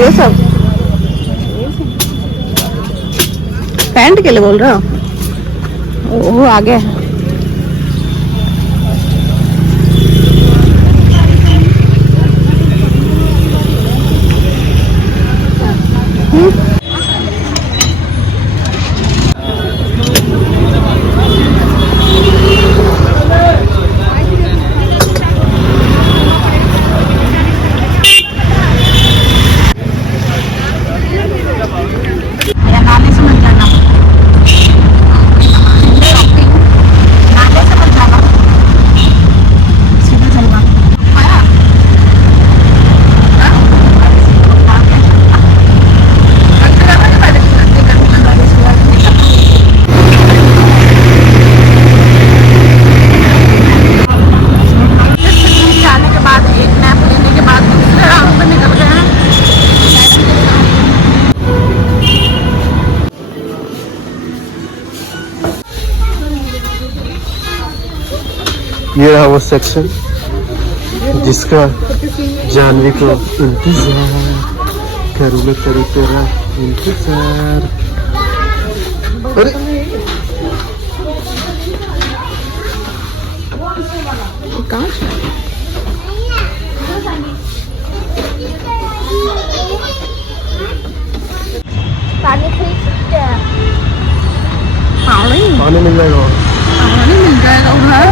ये सब पैंट के लिए बोल रहा हो? वो आगे है। ये रहा वो सेक्शन जिसका जानवी को इंतजार करूँगा, करूँ तेरा इंतजार। अरे पानी मिल जाएगा, पानी मिल जाएगा उधर।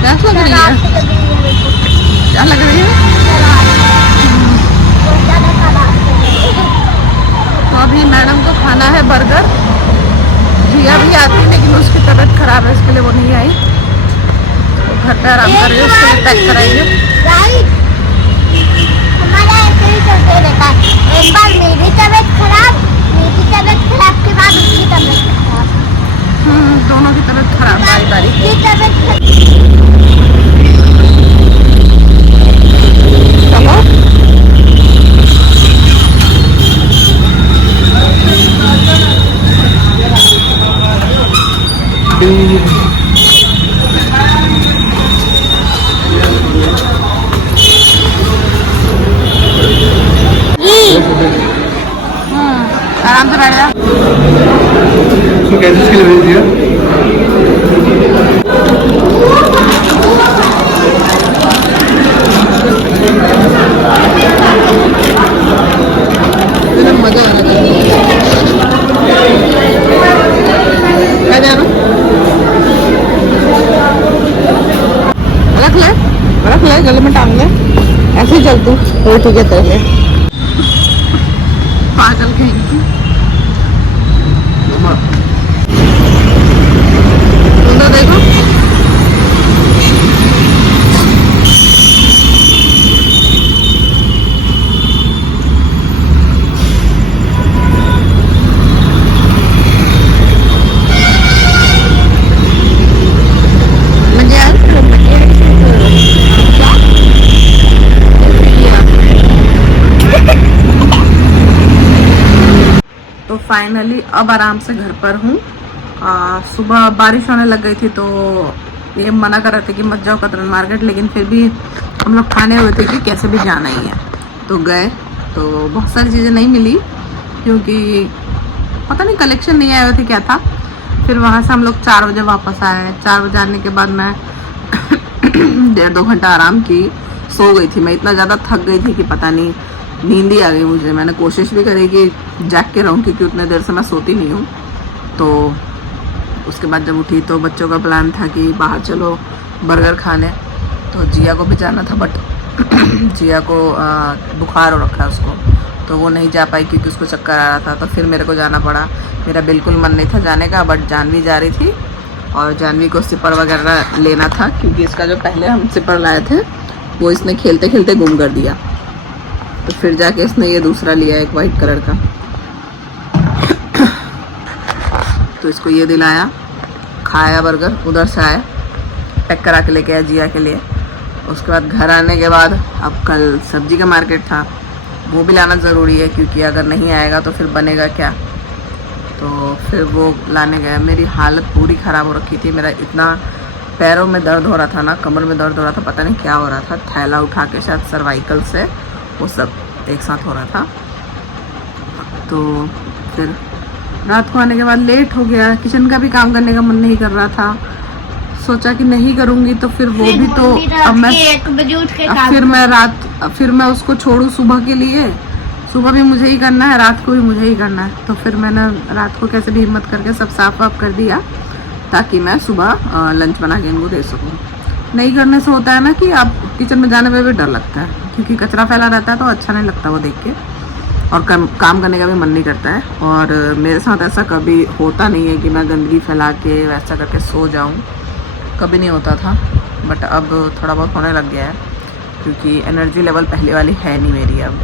प्यास लग रही है? क्या लग रही है? तो अभी मैडम को खाना है बर्गर। जिया भी आती लेकिन उसकी तबीयत खराब है, इसके लिए वो नहीं आई। तो घर पे आराम कर रही है, उसके लिए पैक कराएंगे। एक बार मेरी तबीयत खराब के बाद उसकी तबीयत खराब। दोनों की तबीयत खराब बारी बारी। आराम से बैठ जा। तो कैसे इसके लिए भेज दिया? मजा आ रहा है। रख ले गले में टांग ले, ऐसे ही चल तू। वो तुझे तरह पागल कहेंगी। देखो तो फाइनली अब आराम से घर पर हूँ। सुबह बारिश होने लग गई थी तो ये मना कर रहे थे कि मत जाओ कतरन मार्केट, लेकिन फिर भी हम लोग ठाने हुए थे कि कैसे भी जाना ही है। तो गए तो बहुत सारी चीज़ें नहीं मिली क्योंकि पता नहीं कलेक्शन नहीं आए हुए थे क्या था। फिर वहाँ से हम लोग 4 बजे वापस आए। 4 बजे आने के बाद मैं 1.5-2 घंटा आराम की, सो गई थी। मैं इतना ज़्यादा थक गई थी कि पता नहीं, नींद ही आ गई मुझे। मैंने कोशिश भी करी कि जाग के रहूँ क्योंकि उतने देर से मैं सोती नहीं हूँ। तो उसके बाद जब उठी तो बच्चों का प्लान था कि बाहर चलो बर्गर खाने। तो जिया को भी जाना था बट जिया को बुखार हो रखा है उसको, तो वो नहीं जा पाई क्योंकि उसको चक्कर आ रहा था। तो फिर मेरे को जाना पड़ा। मेरा बिल्कुल मन नहीं था जाने का, बट जानवी जा रही थी और जानवी को सिपर वगैरह लेना था क्योंकि इसका जो पहले हम सिपर लाए थे वो इसने खेलते खेलते गुम कर दिया। तो फिर जाके इसने ये दूसरा लिया, एक वाइट कलर का। तो इसको ये दिलाया, खाया बर्गर, उधर से आया, पैक करा के लेके आया जिया के लिए। उसके बाद घर आने के बाद अब कल सब्जी का मार्केट था, वो भी लाना ज़रूरी है क्योंकि अगर नहीं आएगा तो फिर बनेगा क्या। तो फिर वो लाने गया। मेरी हालत पूरी ख़राब हो रखी थी। मेरा इतना पैरों में दर्द हो रहा था ना, कमर में दर्द हो रहा था, पता नहीं क्या हो रहा था। थैला उठा के शायद सर्वाइकल से वो सब एक साथ हो रहा था। तो फिर रात को आने के बाद लेट हो गया, किचन का भी काम करने का मन नहीं कर रहा था, सोचा कि नहीं करूँगी तो फिर वो भी तो अब मैं 1 बजे उठ के फिर मैं उसको छोड़ूँ सुबह के लिए, सुबह भी मुझे ही करना है, रात को भी मुझे ही करना है। तो फिर मैंने रात को कैसे भी हिम्मत करके सब साफ वाफ कर दिया ताकि मैं सुबह लंच बना के इनको दे सकूँ। नहीं करने से होता है ना कि आप किचन में जाने में भी डर लगता है, क्योंकि कचरा फैला रहता है तो अच्छा नहीं लगता वो देख के, और काम करने का भी मन नहीं करता है। और मेरे साथ ऐसा कभी होता नहीं है कि मैं गंदगी फैला के वैसा करके सो जाऊँ, कभी नहीं होता था, बट अब थोड़ा बहुत होने लग गया है क्योंकि एनर्जी लेवल पहले वाली है नहीं मेरी अब।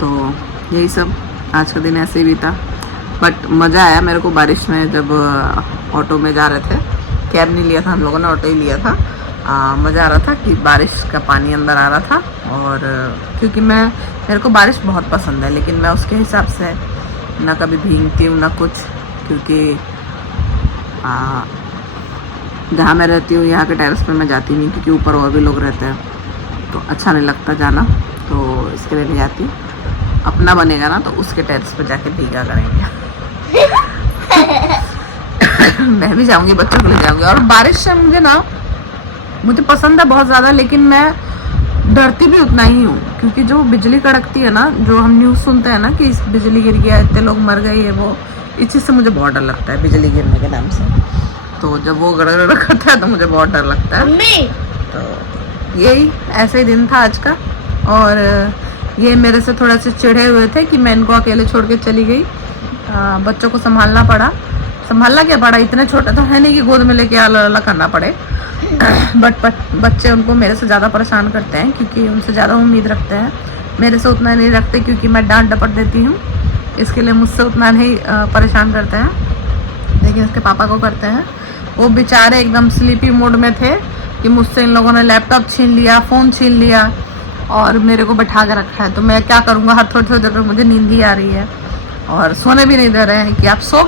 तो यही सब आज का दिन ऐसे ही बीता, बट मज़ा आया मेरे को बारिश में। जब ऑटो में जा रहे थे, कैब नहीं लिया था हम लोगों ने, ऑटो ही लिया था। मज़ा आ रहा था कि बारिश का पानी अंदर आ रहा था, और क्योंकि मेरे को बारिश बहुत पसंद है, लेकिन मैं उसके हिसाब से ना कभी भीगती हूँ ना कुछ, क्योंकि जहाँ मैं रहती हूँ यहाँ के टेरेस पे मैं जाती नहीं, क्योंकि ऊपर और भी लोग रहते हैं तो अच्छा नहीं लगता जाना, तो इसके लिए नहीं जाती। अपना बनेगा ना तो उसके टेरेस पे जाके भीगा करेंगे। मैं भी जाऊंगी, बच्चों को ले जाऊंगी। और बारिश से मुझे पसंद है बहुत ज़्यादा, लेकिन मैं डरती भी उतना ही हूँ, क्योंकि जो बिजली कड़कती है ना, जो हम न्यूज़ सुनते हैं ना कि बिजली गिर गया, इतने लोग मर गए, वो इस चीज़ से मुझे बहुत डर लगता है, बिजली गिरने के नाम से। तो जब वो गड़गड़ करता है तो मुझे बहुत डर लगता है। तो यही ऐसे ही दिन था आज का, और ये मेरे से थोड़ा से चिढ़े हुए थे कि मैं इनको अकेले छोड़ के चली गई। बच्चों को संभालना क्या पड़ा, इतने छोटे तो है नहीं कि गोद में लेके आला करना पड़े। बट बच्चे उनको मेरे से ज़्यादा परेशान करते हैं, क्योंकि उनसे ज़्यादा उम्मीद रखते हैं, मेरे से उतना नहीं रखते, क्योंकि मैं डांट डपट देती हूँ, इसके लिए मुझसे उतना नहीं परेशान करते हैं, लेकिन इसके पापा को करते हैं। वो बेचारे एकदम स्लीपी मोड में थे कि मुझसे इन लोगों ने लैपटॉप छीन लिया, फ़ोन छीन लिया, और मेरे को बैठा के रखा है। तो मैं क्या करूँगा, हर थोड़ी देर में मुझे नींद ही आ रही है, और सोने भी नहीं दे रहे हैं कि आप सो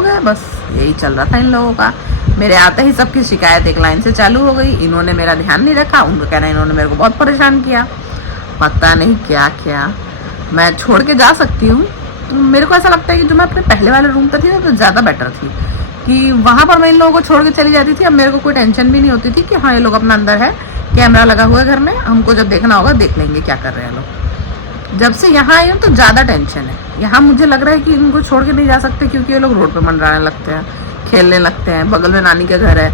गए। बस यही चल रहा था इन लोगों का। मेरे आते ही सबकी शिकायत एक लाइन से चालू हो गई, इन्होंने मेरा ध्यान नहीं रखा, उनको कहना इन्होंने मेरे को बहुत परेशान किया, पता नहीं क्या। मैं छोड़ के जा सकती हूँ, तो मेरे को ऐसा लगता है कि जो मैं अपने पहले वाले रूम पर थी ना, तो ज़्यादा बेटर थी, कि वहाँ पर मैं इन लोगों को छोड़ के चली जाती थी। अब मेरे को कोई टेंशन भी नहीं होती थी कि हाँ ये लोग अपना अंदर है, कैमरा लगा हुआ है घर में, हमको जब देखना होगा देख लेंगे क्या कर रहे हैं लोग। जब से यहाँ आई हूँ तो ज़्यादा टेंशन है। यहाँ मुझे लग रहा है कि इनको छोड़ के नहीं जा सकते, क्योंकि ये लोग रोड पे मंडराने लगते हैं, खेलने लगते हैं। बगल में नानी का घर है,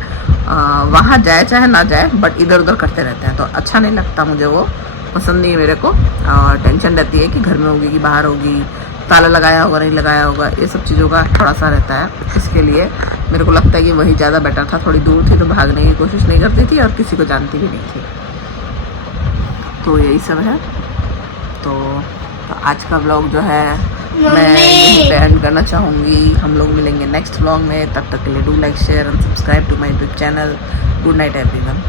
वहाँ जाए चाहे ना जाए, बट इधर उधर करते रहते हैं, तो अच्छा नहीं लगता मुझे, वो पसंद नहीं है मेरे को। और टेंशन रहती है कि घर में होगी कि बाहर होगी, ताला लगाया होगा नहीं लगाया होगा, ये सब चीज़ों का थोड़ा सा रहता है। इसके लिए मेरे को लगता है कि वही ज़्यादा बेटर था। थोड़ी दूर थी तो भागने की कोशिश नहीं करती थी, और किसी को जानती भी नहीं थी। तो यही सब है। तो आज का व्लॉग जो है मैं यहीं पे एंड करना चाहूँगी। हम लोग मिलेंगे नेक्स्ट व्लॉग में, तब तक के लिए do like share and subscribe to my YouTube channel. Good night everyone.